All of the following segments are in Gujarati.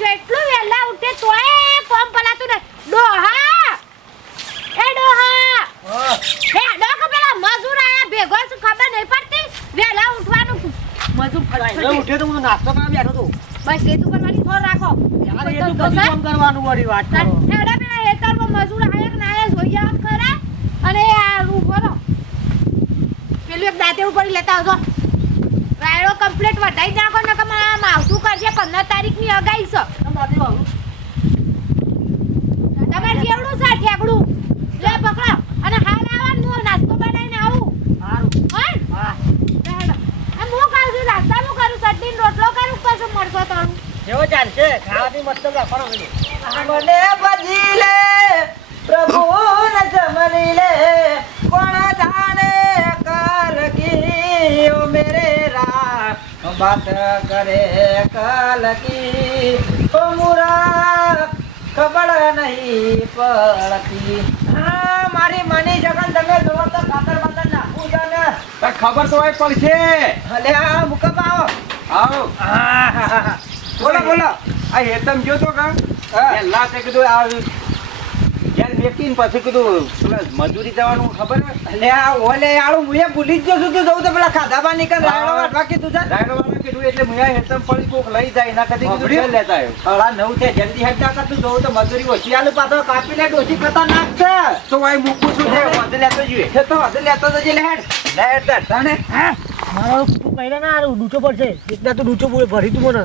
એટલું વહેલા ઉઠે તોય કોમ પલાતું ને ડોહા! એ ડોહા! હે. ડોહા પેલા મજૂર આયા ભેગો છું ખબર નહીં પડતી. વહેલા ઉઠવાનું મજૂર વહેલો ઉઠે તો હું નાસ્તો કરવા બેઠો તો. બસ એ તું કરવાની થોર રાખો. યાર એ તો કશું કામ કરવાનું વાળી વાત કરો હેડા પેલા હેતરમાં મજૂર આયા કે ના આયા જોઈએ આમ કરે અને આ રૂ રહો પેલું એક દાંતે ઉપર લેતા આવજો. રાયડો કમ્પ્લીટ વધાઈ નાખો ને કે મારા માવતું કરશે પંદર તારીખની અગાઈ છે? તમારે જેવડું છે ઠેકડું? લે પકડો. અને હાલ આવવાનું હું નાસ્તો બનાવીને આવું. હા. કરું છું નાસ્તાનું કરું ચટણી રોટલો કરું પછી મળશો તારું જેવો ચાલશે ખાવાથી મતલબ રાખવાનો મને ભજી લે પ્રભુ ન જમની લે. બાત કરે કાલ કી. ઓ મુરા ખબર નહીં પડતી. હા મારી મની જગન તમે જોવો તો ખાતર બાતર નાખું છે ને. ખબર તો હોય પડશે. અલે આ મુકમ આવો. આવો. બોલો બોલો. આ હેતમ ગયો તો કા? હા. પહેલા તે કીધું આ ઘેર મેકીને પછી કીધું પેલા મજૂરી જવાનું ખબર હે? આ ઓલે આળું મુએ ભૂલી જ ગયો છું તું જવું તો પેલા ખાધા બા નીકળ રાયડો વાટવા કીધું છે. રાયડો વાળા એટલે મુયા હેતમ પડી કોક લઈ જાય એના કદી કીધું. લેતા આવ્યો હળા નવ છે જલ્દી હટતા કરતું તું તો મજૂરી ઓછી આલુ પાછો કાપીને ડોસી ખતરનાક છે. તો ભાઈ મૂકું છું તે વધુ લેતો જોઈએ. એ તો હજુ લેતો જજે લે લેડ લે. તને મારો તું પહેલા ના આ ડૂચો પડશે. એકદા તો ડૂચો ભરી તું મને.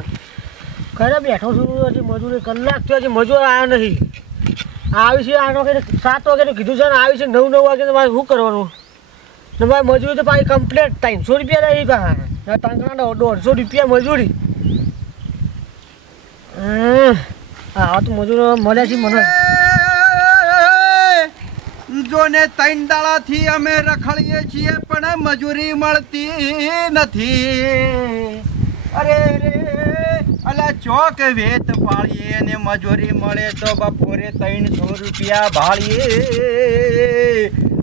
ખરે બેઠો છું હજી મજૂરી કલાક થયો હજી મજૂર આવ્યો નથી. આવી છે આનો કે સાત વાગે કીધું છે ને આવી છે નવ નવ વાગે તો મારે શું કરવાનું? ને મારે મજૂરી તો પાછી કમ્પ્લેટ ત્રણસો રૂપિયા રહી પાછા. ત્રણ દોઢસો રૂપિયા મજૂરી. હા તો મજૂર મળ્યા છે મને. જોને ત્રણ દાડાથી અમે રખડીએ છીએ, પણ મજૂરી મળતી નથી. અરે રે અલા, ચોક વેત પાળીએ ને મજૂરી મળે તો બપોરે ત્રણસો રૂપિયા ભાળીએ.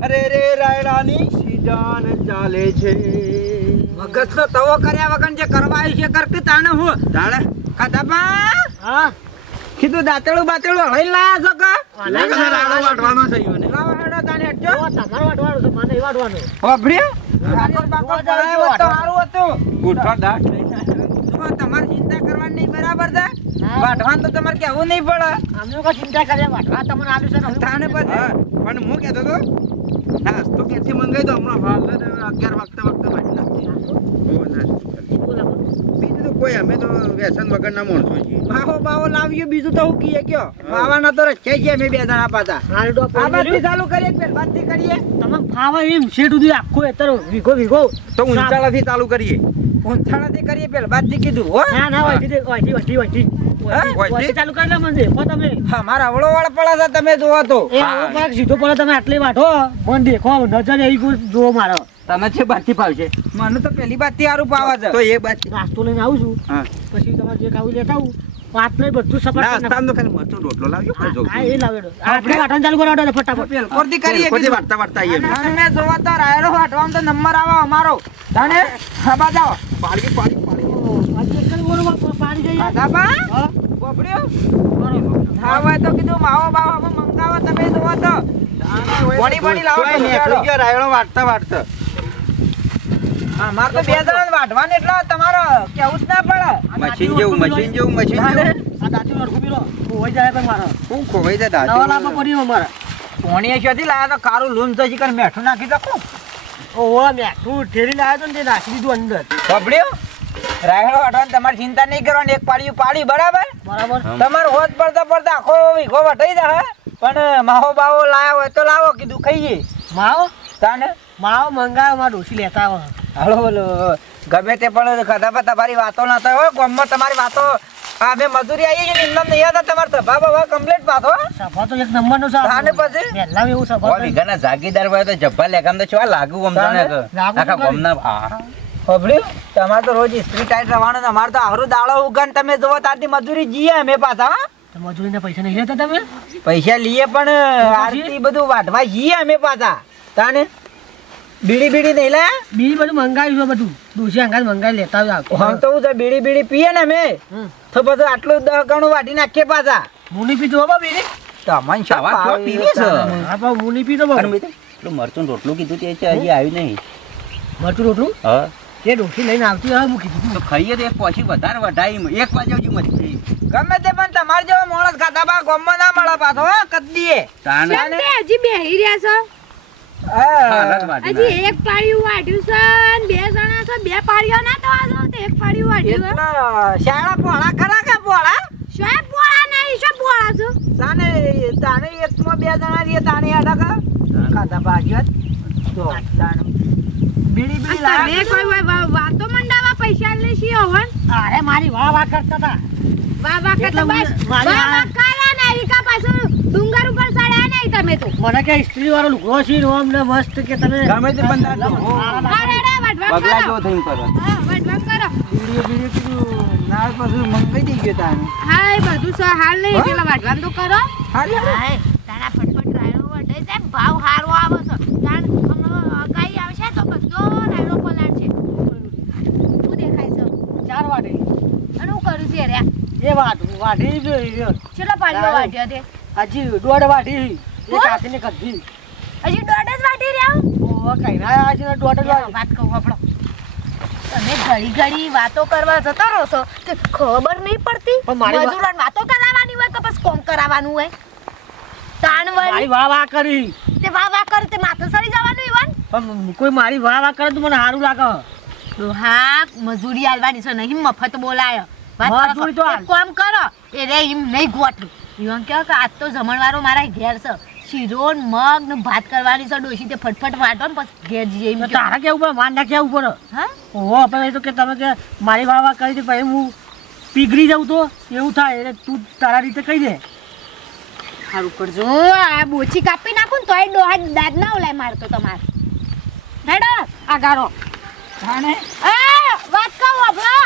અરે રે રાયડાની સીજાન ચાલે છે. મગજનો તવો કર્યા વગર જે કરવા આવ્યું છે કર કે તાણે હું? તાણે? ખાધા બા હા. કીધું દાંતેડું બાતળું હળી લાયા છો કે? લાગે રાયડો વાટવાનો છે. ઈવોને. લાવો હેડો તાણે હટજો તમારે વાટવાનું છે મને વાટવાનો. વાપર્યો? ઠાકોર બાકો કરાયો તો સારું હતું. ગુઠા દા તમારે ચિંતા કરવાની નહીં બરાબર છે? હા. તો તમારે કેવું નહીં પડે. અમને કોઈ ચિંતા કરે વાટવા તમને આલુ છે ને તાણે પછી? પણ હું કહેતો તો નાસ્તો ક્યાંથી મંગાવી દો હમણાં હાલ અગિયાર વાગતા વાગતા વાંચી ગયું. ચાલુ કરીએ પેલ બાજથી કરીએ તમે ફાવે તો ઊંચાળાથી કરીએ ઊંથાણાથી કરીએ પેલ કીધું હો ના ચાલુ કરી તમે મારા અવળો વાળ પડે તમે જોવો તો એ આવો સીધો પડે તમે આટલી વાટો મને દેખો નજર એવી કોઈ જોવો મારો તને છે બારથી ફાવશે મને તો પેલી બાજથી આરું પાવા છે. તો એ બાદ નાસ્તો લઈને આવું છું. હા. પછી તમારે જે ખાવું લેતા આવું વાત નહીં બધું સપાટ નાસ્તાનો ખાલી મરચો રોટલો લાવજો હા એ વાટવાનું ચાલુ કરો એટલે ફટાફટ. પેલ કરીએ અને તો રાયડો વાટવામાં તો નંબર આવે અમારો. જાણે બાજાઓ પાડી પાડી પાડી. આજે એક જ બોલો પાણી જઈએ. ખાધા બોબડ્યો? બરોબર. તો કીધું માવો બાવો અમે મંગાવો તમે જોવો તો. વળી વળી લાવો નીકળી ગયો રાયડો વાટતા વાટતા. અમારે તો બે જણા વાઢવાને એટલે તમારે કેવું જ ના પડે. મશીન જેવું મશીન જેવું મશીન જેવું. આ દાંતી નરખું પીરો. ખોવાઈ જાય પણ મારો. હું ખોવાઈ જાય નવા લાવવા દાદા પડી અમારે. કોણીએ ક્યાંથી લાયા તો કારું લૂમ થઈ કર મેઠું નાખી દો ઓહો મેઠું ઠેરી લાયા તો ને નાખી દીધું અંદર. બબડ્યો રાયડો વાટવાની તમારે ચિંતા નહીં કરવાની એક પાડ્યું પાડી બરાબર? બરાબર. તમારે હોત પડતા પડતા આખો વીઘો વટાઈ જાય પણ માહો બાવો લાયા હોય તો લાવો કીધું ખાઈએ. માવો? તાને? માવો મંગાવ્યો મારા ડોસી લેતા આવો. હાલો બોલો ગમે તે પણ કદા પર તમારી વાતો ના થાય હો. ગામમાં તમારી વાતો આ મેં મજૂરી આવી ગઈ નિંદમ નહીં હતા તમારે સભા બાબા કમ્પ્લીટ પાછો સભા તો એક નંબર નો સાહેબ તાને પછી? પહેલા એવું સભા ઓ વિઘાના જાગીદાર હોય તો જબ્બા લેગામ તો ચેવા લાગુ ગમતો ને આખા ગમના આ ખબર્યું તમારે તો રોજ ઇસ્ત્રી ટાઈટ રહેવાનું ને અમારે તો હારું દાડો ઉગાન તમે જોવો તારથી મજૂરી જઈએ અમે પાછા હા? મજૂરીના પૈસા નહીં લેતા તમે? પૈસા લઈએ પણ આરતી બધું વાટવા જઈએ અમે પાછા. તાને? બીડી બીડી નહીં લે? બીડી બધું મંગાવ્યું છે બધું. ડોસી અંગાજ મંગાવી લેતા આવતો તો હું બીડી બીડી પીએ ને મેં તો બધું આટલું દહ ગણું વાટી નાખીએ પાછા. મુની પીધું હો બીડી? તમને પીવે છે. હા મુની પીધો મરચું રોટલું કીધું તે છે હજી આવ્યું નહીં. મરચું રોટલું? હા. એ ડોસી લઈને આવતી હવે મૂકી દીધું તો ખાઈએ તો પછી વધારે વઢાઈ એક વાગે હજી મરી ગમે તે પણ તમારે જેવો માણસ ખાતા બા ગોમમાં ના મળે પાછો કદી તાણ. હજી બેહી રહ્યા છો? હજી એક પાળિયું વાટ્યું છે અને બે જણા છો. બે પાળીઓ ના થવા દો તો એક પાળિયું વાટ્યું છે. શાળા પોળા ખરા કે પોળા? શોય પોળા નહીં શું પોળા છો? તાને તાને એકમાં બે જણા રહીએ તાને આડા કા ભાગ્યો તો તાને બીડી બીડી તમે કોઈ વા- વા- વાતો મંડાવા પૈસા લે છીએ હવન અરે મારી વાહ વાહ કરતા હતા. વાહ વાહ કરતા બસ. વાહ વાહ કર્યા નહીં કા પાછું ડુંગર ઉપર તમે તો. મને કે સ્ત્રી વાળો લુગડો છે આમ ને મસ્ત કે તમે ગમે તે બંદા અરે રે વઢવાણ પગલા કરો. હા વઢવાણ કરો. વિડિયો વિડિયો કીધું ના પછી મંગાઈ દઈ ગયો તાને હા એ બધું સો હાલ નહીં? પેલા વઢવાણ તો કરો. હાલ હાય તારા ફટફટ રાયડો વડે છે ભાવ હારો આવે છે. તાણ હમણાં અગાઈ આવશે તો બધો રાયડો પલાળશે. શું દેખાય છે? ચાર વાડે અને હું કરું છે રે? એ વાટ વાટી ગયો રહ્યો. ચલો પાડીઓ ચાલો. દે હજી દોઢ વાટી હો? એક હાથીને હજી દોઢ જ વાટી રહ્યા? ઓ કઈ ના આજે દોઢ જ વાત કહું આપણો તમે ઘડી ઘડી વાતો કરવા જતા રહો છો તે ખબર નહીં પડતી? પણ મારી વાત- મજૂરોને વાતો કરાવવાની હોય કે બસ કોમ કરાવવાનું હોય? તાણ મારી વાહ વાહ કરી. તે વાહ વાહ કરે તે માથે સરી જવાનું ઈવન? પણ કોઈ મારી વાહ વાહ કરે તો મને સારું લાગે. હા મજૂરી આલવાની છે નહીં મફત બોલાય. વાત કરો કામ કરો એ રે એમ નહીં ગોઠવું. ઈવન કે આજ તો જમણવારો મારા ઘેર છે. શીરો ને મગ ને ભાત કરવાની છે ડોશી તે ફટફટ વાટો ને પછી ઘેર જઈએ. તારા કેવું પડે? ના કેવું પડે? હા? ઓહો આપણે તો કે તમે કે મારી વાહ કરી દે પછી હું પીગળી જાઉં તો એવું થાય. એટલે તું તારા રીતે કહી દે. સારું કરજો. આ બોછી કાપી નાખું ને તોય ડોહા દાદ ના ઓલાય મારતો તમારે. હેડો આગારો. જાણે? એ વાત કહું આપણો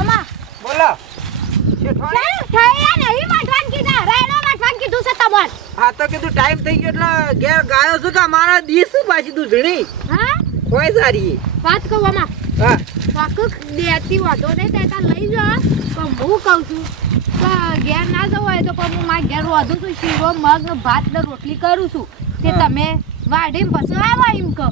અમા બોલો. શેઠવાણી? કેમ થયા નહીં માટવાન કીધા રાયડો માટવાન કીધું છે તમાર? હા તો કીધું ટાઈમ થઈ ગયો એટલે ઘેર ગાયો છું કે મારા દીસ પાછી દૂધણી હા? કોઈ સારી વાત કહું હા. પાકું દેતી વાતો ને તેતા લઈ જા. પણ હું કહું છું કે ઘેર ના જવું હોય તો પણ હું મારા ઘેર વધુ છું શીરો મગ ભાત ને રોટલી કરું છું. તે હા. તમે વાઢીને પછી આવા એમ કહો.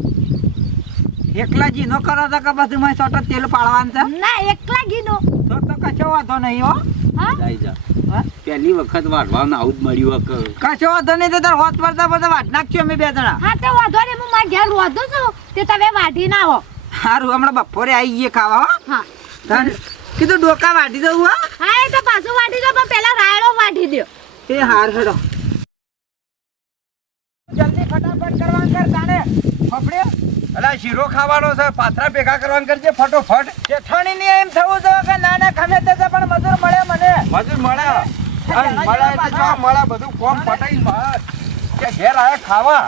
એકલા જી નો કરો તો કે બધું મેં સોટો તેલ પાડવાનું છે? ના એકલા ઘીનો. તો તો કશો વાંધો નહીં હા. જાય જા. હા? પહેલી વખત વાઢવાનું આવું જ મળ્યું હક. કશો વાંધો નહીં તો તાર હોત પડતા બધા વાટ નાખ્યો અમે બે જણા. હા તે વાંધો નહીં હું મારા ઘેર વાંધો છું તે તમે વાઢી ના આવો સારું હમણાં બપોરે આવી ગઈએ ખાવા હો. હા. તાન કીધું ડોકા વાટી દઉં હા. હા એ તો પાછું વાઢી દો પણ પેલા રાયડો વાઢી દો. એ હાર હેડો. જલ્દી ફટાફટ કરવાનું કર તાણે. ફફડ્યો? અલા શીરો ખાવાનો છે પાથરા ભેગા કરવાનું કરજે ફટોફટ. જેઠાણી ની એમ થવું જોઈએ કે ના ના તે પણ મજૂર મળે મને. મજૂર મળે. મળે એટલે જો મળે બધું કોમ પટાઈ મત કે ઘેર આયા ખાવા.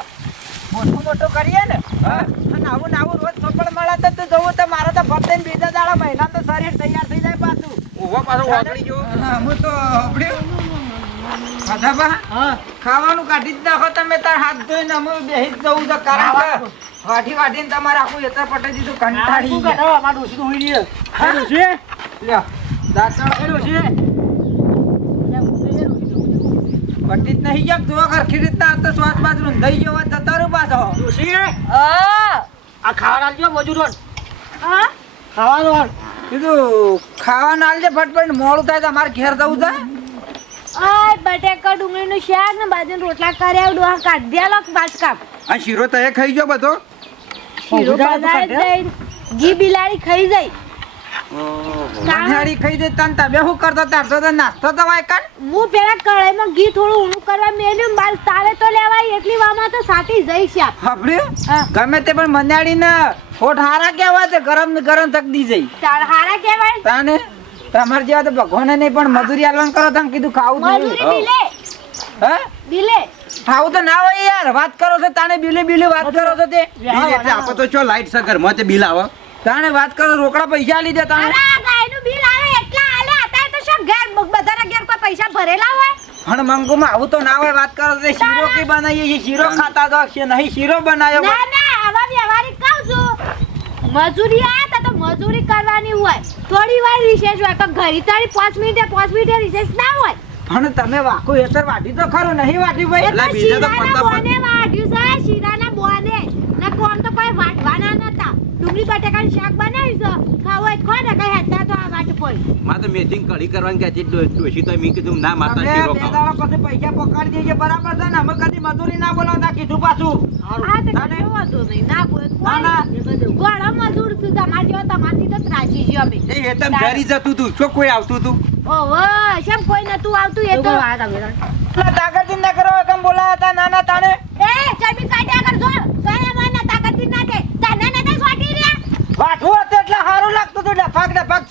મોટું મોટું કરીએ ને. હા. અને આવું ને આવું રોજ સફળ મળે તો તું જવું તો મારે તો ફક્ત બીજા દાડા મહિના તો શરીર તૈયાર થઈ જાય પાછું. ઊભો પાછો વાગડી ગયો. હું તો ખાધા હા. ખાવાનું કાઢી જ નાખો તમે તાર હાથ ધોઈને અમે બેહી જ જવું છે. કારણ કે વાઢી વાઢીને તમારે આખું એતર પટાઈ દીધું કંટાળી શું. કરો અમારા ડોશી તો છે હા? એ લ્યો દાંતણ એ તો- પટ્ટી જ નહીં ગયા જો સરખી રીતના આ તો શ્વાસ બાદ રૂંધાઈ ગયો હોય તો તારું પાછો ડોશી હા. આ ખાવા આલજો મજૂરો. હા? ખાવાનું કીધું ખાવાનું આલજે ફટફટ મોડું થાય તો અમારે ઘેર જવું છે. આ બટેકા ડુંગળીનું શાક ને બાજરીના રોટલા કર્યા ડોહા કાઢ દ્યા લોક બાટકા આ શીરો તો ખાઈ ગયો બધો? શીરો બનાવી દઈ. ઘી બિલાડી ખાઈ જાય મનિહાળી ખાઈ દે તને શું કરતો તારતો તો નાસ્તો તો વાય કાન હું પેલા કઢાઈમાં ઘી થોડું ઊણું કરવા મેલ્યું બાર તારે તો લેવાય એટલી વામાં તો સાટી જઈ છે હબડ્યું ગમે તે પણ મનિહાળી ને હોઠ હારા કેવા તે ગરમ ગરમ તક દી જઈ. તાર હારા કહેવાય તાને? તમારે જેવા તો ભગવાને નહીં પણ મજૂરી આલવાન કરો તમે કીધું ખાવું મજૂરી જોઈએ. હે? બિલે ખાવું તો ના હોય યાર. વાત કરો છો તાને બિલે બિલે વાત કરો છો તે. બિલ એટલે આપો તો ચો લાઈટ છે બિલ આવે તાને વાત કરો રોકડા પૈસા લીધે અરે તાને ગાયનું બિલ આવે એટલા આલે અત્યારે તો શું ઘેર બધાના ઘેર કોઈ પૈસા ભરેલા હોય? પણ મંગુમાં આવું તો ના હોય વાત કરો તો. શીરો કે બનાવીએ છીએ? શીરો ખાતા તો નહીં. શીરો બનાવ્યો ના ના આવા વ્યવહારિક કહું છું. મજૂરી આ મજૂરી કરવાની હોય થોડી વાર રિસેસ હોય પણ ઘરે તારી પાંચ મિનિટે પાંચ મિનિટે રિસેસ ના હોય. પણ તમે વાકો હેતર વાટી તો ખરું નહીં વાટી ભાઈ એટલે બીજા તો શીરાના બોને વાટ્યું છે શીરાના બોને. ને કોણ તો કોઈ વાટવાના નતા. ડુંગળી બટેકાનું શાક બનાવ્યું છે. ખાવું હોય ખો ને કઈ હેતા વાટ પડી માં તો મેચિંગ કઢી કરવાની કહેતી ડોશી તો મેં કીધું ના માતા શીરો બે દાડા પછી પૈસા પકડી દેજે બરાબર છે ને? અમે કદી મજૂરી ના બોલાવતા કીધું પાછું. આ તો તાને?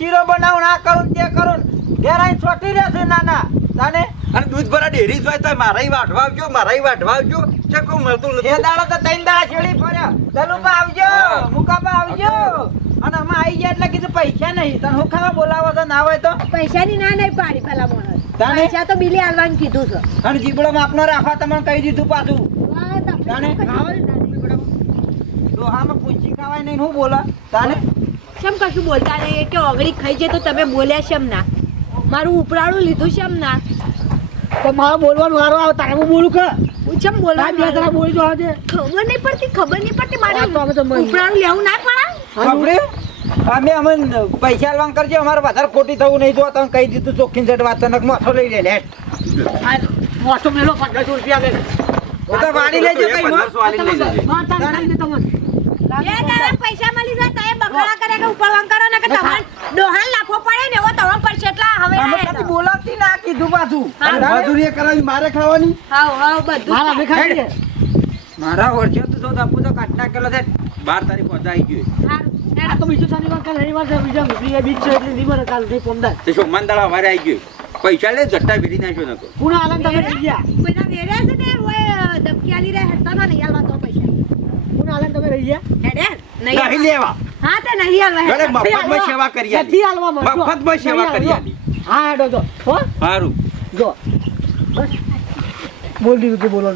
શીરો બનાવું આ કરું તે કરું ઘેરાઈ છોટી રહેશે નાના. તાને? અને દૂધ ભરા ડેરી જોઈ તો મારાય વાઢવા આવજો મારાય વાઢવા આવજો. છે કોઈ મળતું એ નથી દાડો તો તૈન દાડા છેડી ફર્યો. દલુપા આવજો હા. મુકાબા આવજો. અને અમે આવી ગયા એટલે કીધું પૈસા નહીં. તને હું ખાવા બોલાવો તો ના હોય તો? પૈસાની ના નહીં પાડી પેલા મોણસ. તાને? પૈસા તો બિલી આલવાનું કીધું છે. અને જીબડો માપનો રાખવા તમને કહી દીધું પાછું. તાને? કશું ડોહામાં પૂંછી ખાવાય નહીં હું બોલા. તાને? શેમ કશું બોલતા નહીં કે ઓગળી ખાઈ જાય તો તમે બોલ્યા છે ના મારું ઉપરાળું લીધું છે ના તો મારો બોલવાનું વારો આવે તારે હું બોલું કે હું ચમ બોલવા બે તારા બોલી જવા દે ખબર નહીં પડતી ખબર નહીં પડતી મારે ઉપરાળું લેવું ના પડે આપણે અમે અમે પૈસા આલવાન કરજો અમારે વધારે ખોટી થવું નહીં જો તમે કહી દીધું ચોખ્ખીન સેટ વાત તને મોસો લઈ લે લેટ મોસો મેલો પંદરસો રૂપિયા લે તો વાળી લેજો કઈ પૈસા મળી જાય તો કરે કે ઉપરવાન કરો ને કે તમારે ડોહાન લાફો પડે ને એવો તમારા પર એટલા હવે અમે કદી બોલાવતી ના કીધું પાછું. હા. કરાવી મારે ખાવાની? હાવ હાવ બધું મારા અમે ખાઈ મારા વર્ષે તો જો આપું તો કાઢ નાખેલો છે. બાર તારીખ પહોંચા આવી સારું. તો બીજો શનિવાર કાલ રવિવાર છે બીજા બીજા બીજ છે એટલે નહીં કાલ નહીં પોમદાર તે સોમવાન દાડા વારે આવી ગયું. પૈસા લે જટ્ટા ભેરી નાખ્યો નકો પુના આલમ તમે રહી ગયા. કોઈના વેર્યા છે આલી રહ્યા હતા ના નહીં આલવા તો પૈસા. પુના આલમ તમે રહી ગયા? હેડે નહીં નહીં લેવા. હા તે નહીં આલવા અરે મફતમાં સેવા કરી નથી આલી આલવા મળતો. મફતમાં સેવા કરી. આલી. હા હેડો જો. હો. સારું જો. બસ. બોલ દીધું કે બોલો.